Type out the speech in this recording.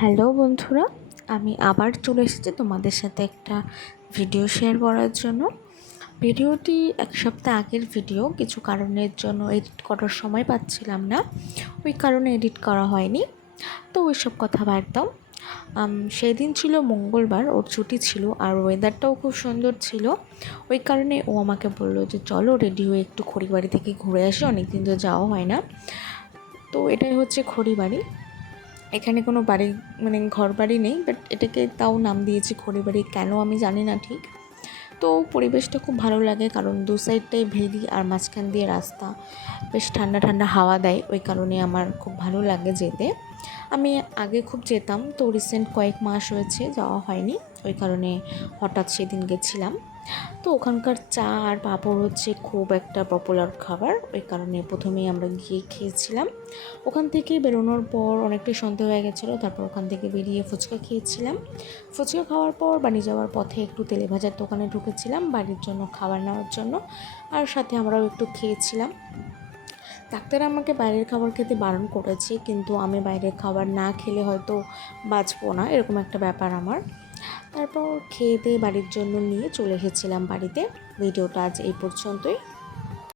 Hello বন্ধুরা, আমি আবার চলে এসেছি তোমাদের সাথে একটা ভিডিও শেয়ার করার জন্য। ভিডিওটি এক সপ্তাহ আগের ভিডিও, কিছু কারণের জন্য এডিট করার সময় পাচ্ছিলাম না, ওই কারণে এডিট করা হয়নি। তো ওই সব কথা বাদ দাও। সেই দিন ছিল মঙ্গলবার, ওর ছুটি ছিল আর ওয়েদারটাও খুব সুন্দর ছিল। ওই কারণে ও আমাকে বললো যে চলো রেডি হয়ে একটু খড়িবাড়ি থেকে ঘুরে আসি, অনেক দিন তো যাওয়া হয় না। তো এটাই হচ্ছে খড়িবাড়ি। এখানে কোনো বাড়ি ঘর বাড়ি নেই, বাট এটাকে তাও নাম দিয়েছি খড়িবাড়ি, কেন আমি জানি না ঠিক। তো পরিবেশটা খুব ভালো লাগে, কারণ দু সাইডটাই ভেরি আর মাঝখান দিয়ে রাস্তা, বেশ ঠান্ডা ঠান্ডা হাওয়া দেয়, ওই কারণে আমার খুব ভালো লাগে যেতে। আমি আগে খুব যেতাম, তো রিসেন্ট কয়েক মাস হয়েছে যাওয়া হয়নি, ওই কারণে হঠাৎ সেদিন গেছিলাম। তো ওখানকার চা আর পাঁপড় হচ্ছে খুব একটা পপুলার খাবার, ওই কারণে প্রথমেই আমরা গিয়ে খেয়েছিলাম। ওখান থেকে বেরোনোর পর অনেকটাই সন্ধ্যা হয়ে গেছিলো, তারপর ওখান থেকে বেরিয়ে ফুচকা খেয়েছিলাম। ফুচকা খাওয়ার পর বাড়ি যাওয়ার পথে একটু তেলে ভাজার দোকানে ঢুকেছিলাম বাড়ির জন্য খাবার নেওয়ার জন্য, আর সাথে আমরাও একটু খেয়েছিলাম। ডাক্তার আমাকে বাইরের খাবার খেতে বারণ করেছে, কিন্তু আমি বাইরের খাবার না খেলে হয়তো বাঁচবো না, এরকম একটা ব্যাপার আমার। তারপর খেয়ে দিয়ে বাড়ির জন্য নিয়ে চলে এসেছিলাম বাড়িতে। ভিডিওটা আজ এই পর্যন্তই।